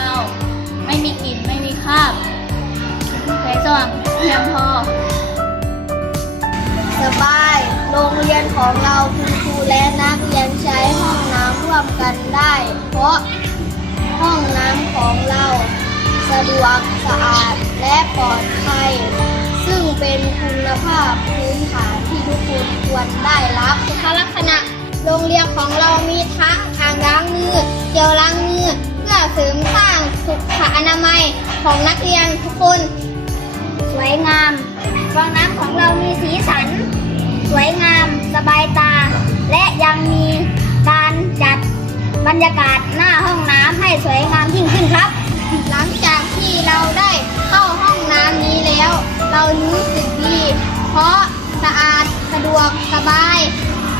น้ำของเราไม่มีกลิ่นไม่มีคราบแสงสว่างเพียงพอ สบาย โรงเรียนของเราคุณครูและนักเรียนใช้ห้องน้ำร่วมกันได้ เพราะห้องน้ำของเราสะดวกสะอาดและปลอดภัย ซึ่งเป็นคุณภาพพื้นฐานที่ทุกคนควรได้รับสุขลักษณะ โรงเรียนของเรามี สุขอนามัยของนักเรียนทุกคน สวยงามฟองน้ำของเรามีสีสัน สวยงาม สบายตา และยังมีการจัดบรรยากาศหน้าห้องน้ำให้สวยงามยิ่งขึ้นครับ หลังจากที่เราได้เข้าห้องน้ำนี้แล้ว เรารู้สึกดี เพราะสะอาดสะดวกสบาย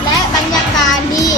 และบรรยากาศดี